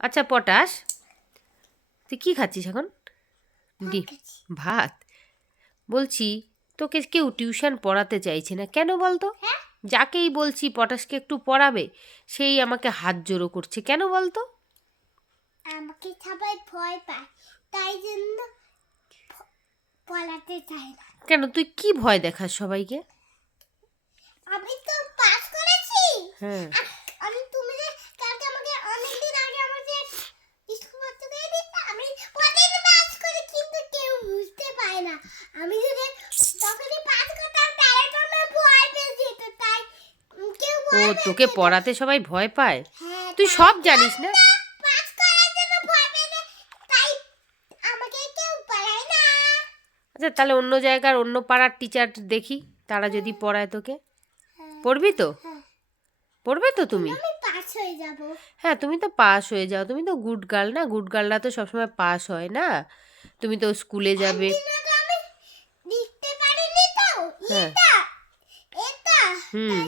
আচ্ছা পটাশ। তুই কী খাচ্ছিস এখন? ডি ভাত? বলছি তোকে কেউ টিউশন পড়াতে চাইছে না। কেন বলতো? হ্যাঁ? যাকেই বলছি পটাশকে একটু পড়াবে সেই আমাকে হাত জোড়ো করছে। কেন বলতো? আমাকে সবাই ভয় পায় তাই জন্য পড়াতে চাই না। কেন? তুই কি ভয় দেখাস সবাইকে? আমি তো পাস করেছি। হ্যাঁ আ- আমি তুমি যে কালকে আমাকে অনেকদিন আগে আমাকে স্কুল ভর্তি করে দিতে আমি প্রতিদিন পাস করি কিন্তু কেউ বুঝতে পারে না আমি যদি তখনই পাস করতাম তাহলে তো আমি ভয় পেয়ে যেত তাই উম, কেউ ও তোকে পড়াতে সবাই ভয় পায়? হ্যাঁ, তুই সব জানিস না? আচ্ছা তাহলে অন্য জায়গার অন্য পাড়ার টিচার দেখি তারা যদি পড়ায় তোকে। হ্যাঁ, পড়বি তো? হ্যাঁ। পড়বে তো তুমি? হয়ে হ্যাঁ তুমি তো পাস হয়ে যাও। তুমি তো গুড গার্ল না? গুড গার্লরা তো সবসময় পাস হয় না। তুমি তো স্কুলে যাবে। হ্যাঁ। হুম।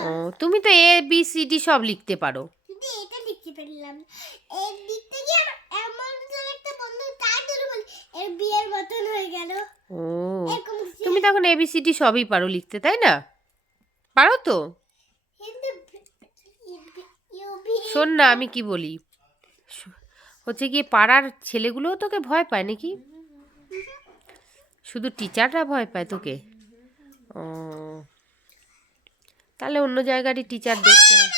ও তুমি তো এ বি সি ডি সব লিখতে পারো। কিন্তু এটা লিখতে পারলাম। এই লিখতে গিয়ে এমন জন একটা বন্ধু তার জন্য বলি এর বিয়ের মতন হয়ে গেল। ও। তুমি তখন এ বি সি ডি সবই পারো লিখতে তাই না? পারো তো? শোন না আমি কি বলি? হচ্ছে গিয়ে পাড়ার ছেলেগুলোও তোকে ভয় পায় নাকি? শুধু টিচাররা ভয় পায় তোকে? তাহলে অন্য জায়গারই টিচার দেখতে হবে।